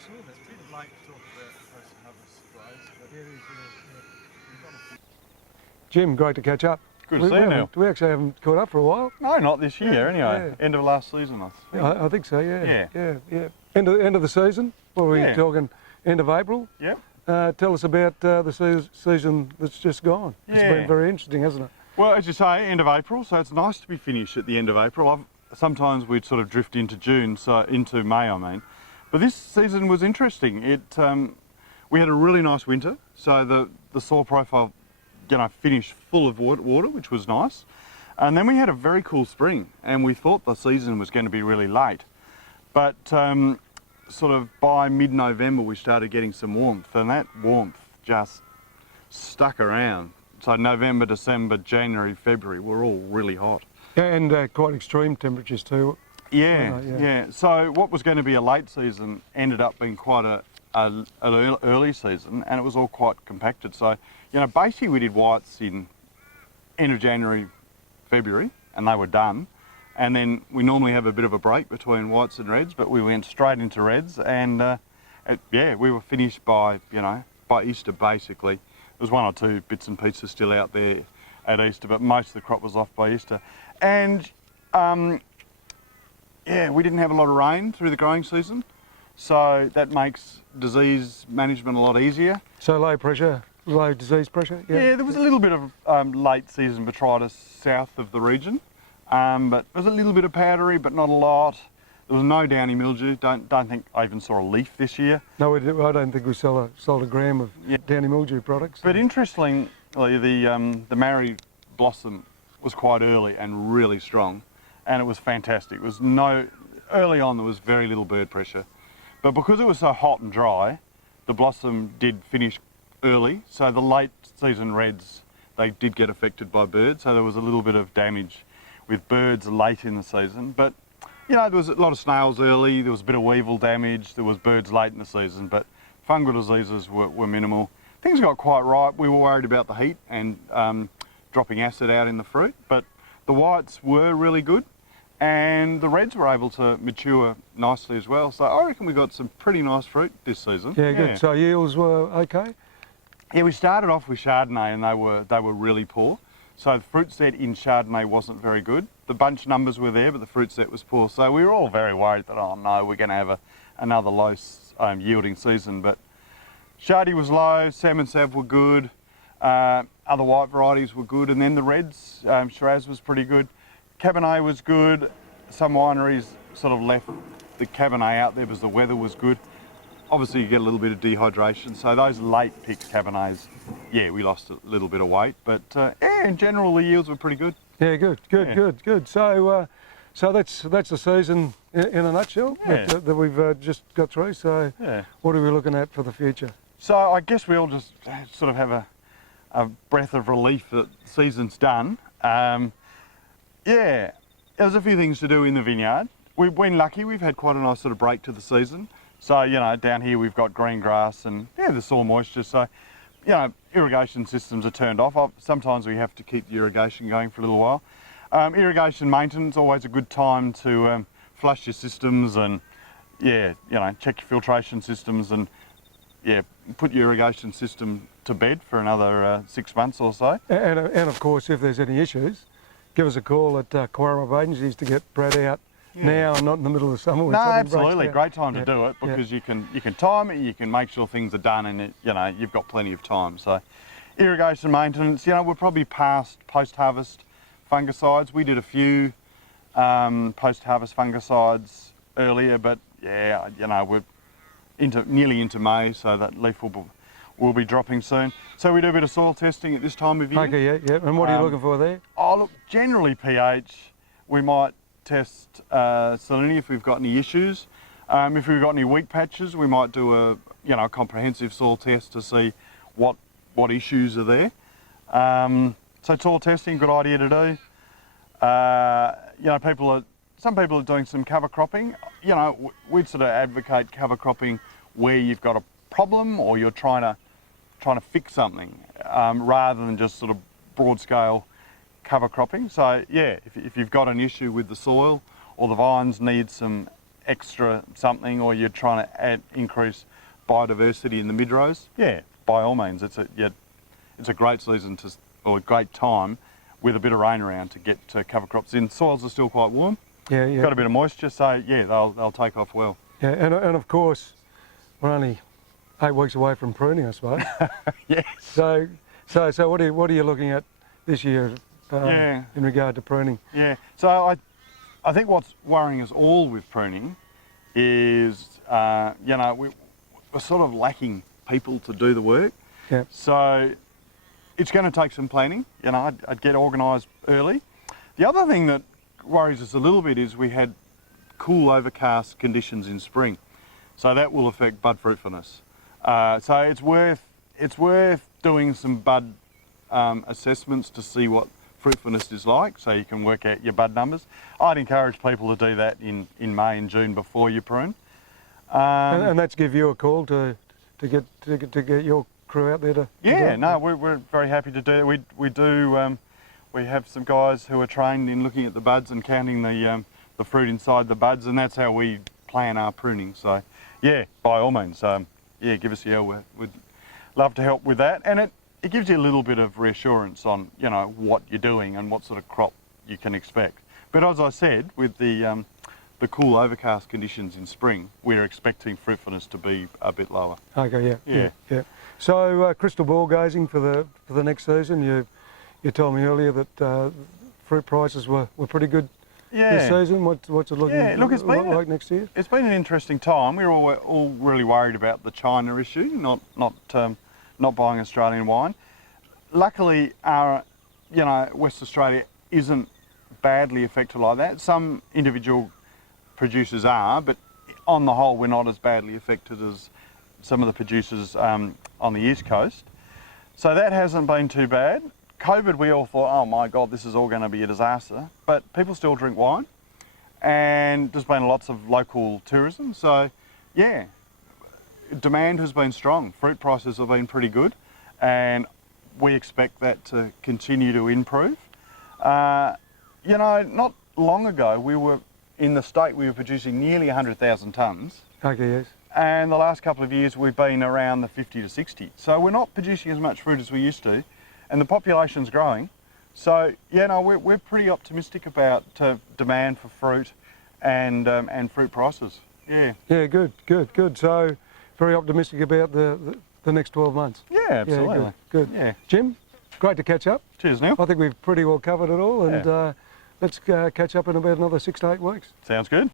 saw that. It's a bit late to talk about post-harvest sprays, but it is, we've got a few. Jim, great to catch up. Good to see you, Neil. We actually haven't caught up for a while. No, not this year anyway. End of last season, I think. I think so, yeah. End of the season? What are we talking, end of April? Yep. Tell us about the season that's just gone. It's been very interesting, hasn't it? Well, as you say, end of April, so it's nice to be finished at the end of April. Sometimes we'd sort of drift into June, so into May, I mean. But this season was interesting. We had a really nice winter, so the soil profile, finished full of water, which was nice. And then we had a very cool spring, and we thought the season was going to be really late. But sort of by mid-November, we started getting some warmth, and that warmth just stuck around. So November, December, January, February were all really hot. And quite extreme temperatures too. Yeah. So what was going to be a late season ended up being quite an early season, and it was all quite compacted. So, basically we did whites in end of January, February, and they were done. And then we normally have a bit of a break between whites and reds, but we went straight into reds, and we were finished by Easter basically. There was one or two bits and pieces still out there at Easter, but most of the crop was off by Easter. And we didn't have a lot of rain through the growing season, so that makes disease management a lot easier. So low disease pressure? Yeah, there was a little bit of late season botrytis south of the region, but there was a little bit of powdery, but not a lot. There was no downy mildew. Don't think I even saw a leaf this year. No, I don't think we sold a gram of downy mildew products. But interestingly, the Marry blossom was quite early and really strong, and it was fantastic. Early on there was very little bird pressure, but because it was so hot and dry, the blossom did finish early. So the late season reds, they did get affected by birds. So there was a little bit of damage with birds late in the season, but there was a lot of snails early, there was a bit of weevil damage, there was birds late in the season, but fungal diseases were minimal. Things got quite ripe. We were worried about the heat and dropping acid out in the fruit, but the whites were really good, and the reds were able to mature nicely as well. So I reckon we got some pretty nice fruit this season. Yeah, good. So yields were okay? Yeah, we started off with Chardonnay, and they were really poor. So the fruit set in Chardonnay wasn't very good. The bunch numbers were there, but the fruit set was poor. So we were all very worried that, oh no, we're going to have another low yielding season. But Chardonnay was low, Salmon Sav were good, other white varieties were good, and then the reds, Shiraz was pretty good. Cabernet was good. Some wineries sort of left the Cabernet out there because the weather was good. Obviously you get a little bit of dehydration, so those late picked Cabernets, we lost a little bit of weight, but in general the yields were pretty good. Yeah, good. So that's the season in a nutshell that we've just got through. So what are we looking at for the future? So I guess we all just sort of have a breath of relief that the season's done. There's a few things to do in the vineyard. We've been lucky, we've had quite a nice sort of break to the season. So, down here we've got green grass and the soil moisture. So, irrigation systems are turned off. Sometimes we have to keep the irrigation going for a little while. Irrigation maintenance, always a good time to flush your systems and, check your filtration systems and, put your irrigation system to bed for another 6 months or so. And of course, if there's any issues, give us a call at Quarryup Agencies to get Brad out now and not in the middle of the summer. No, absolutely, great time to do it because you can time it, you can make sure things are done, and you've got plenty of time. So, irrigation maintenance, we're probably past post-harvest fungicides. We did a few post-harvest fungicides earlier, but we're nearly into May, so that leaf will be dropping soon. So we do a bit of soil testing at this time of year. Okay, yeah. And what are you looking for there? Oh, look, generally pH. We might test salinity if we've got any issues. If we've got any weak patches, we might do a comprehensive soil test to see what issues are there. So soil testing, good idea to do. Some people are doing some cover cropping. We'd sort of advocate cover cropping where you've got a problem or you're trying to fix something, rather than just sort of broad scale cover cropping. So if you've got an issue with the soil or the vines need some extra something, or you're trying to increase biodiversity in the mid-rows, yeah, by all means, it's a great season or a great time with a bit of rain around to get cover crops in. Soils are still quite warm. Yeah, yeah. Got a bit of moisture, so yeah, they'll take off well. Yeah, and of course, we're only 8 weeks away from pruning, I suppose. Yes. So what are you looking at this year in regard to pruning? Yeah. So I think what's worrying us all with pruning is, you know, we're sort of lacking people to do the work. Yeah. So it's going to take some planning. You know, I'd get organised early. The other thing that worries us a little bit is we had cool overcast conditions in spring, so that will affect bud fruitfulness. So it's worth doing some bud assessments to see what fruitfulness is like, so you can work out your bud numbers. I'd encourage people to do that in May and June before you prune. And that's give you a call to get your crew out there to Yeah, do no, we're very happy to do it. We have some guys who are trained in looking at the buds and counting the fruit inside the buds, and that's how we plan our pruning. So yeah, by all means, yeah, give us a yell. We'd love to help with that, and it gives you a little bit of reassurance on, you know, what you're doing and what sort of crop you can expect. But as I said, with the cool overcast conditions in spring, we're expecting fruitfulness to be a bit lower. Okay, yeah. So crystal ball gazing for the next season. You told me earlier that fruit prices were pretty good this season. What's it looking like next year? It's been an interesting time. We were all really worried about the China issue, not buying Australian wine. Luckily, West Australia isn't badly affected like that. Some individual producers are, but on the whole, we're not as badly affected as some of the producers on the East Coast. So that hasn't been too bad. COVID, we all thought, oh my God, this is all going to be a disaster. But people still drink wine, and there's been lots of local tourism. So yeah, demand has been strong. Fruit prices have been pretty good, and we expect that to continue to improve. You know, not long ago, we were in the state, we were producing nearly 100,000 tonnes. Okay, yes. And the last couple of years, we've been around the 50 to 60. So we're not producing as much fruit as we used to, and the population's growing. So, yeah, no, we're pretty optimistic about demand for fruit and fruit prices. Yeah. Yeah, good. So, very optimistic about the next 12 months. Yeah, absolutely. Yeah, good. Yeah. Jim, great to catch up. Cheers, Neil. I think we've pretty well covered it all, and let's catch up in about another 6 to 8 weeks. Sounds good.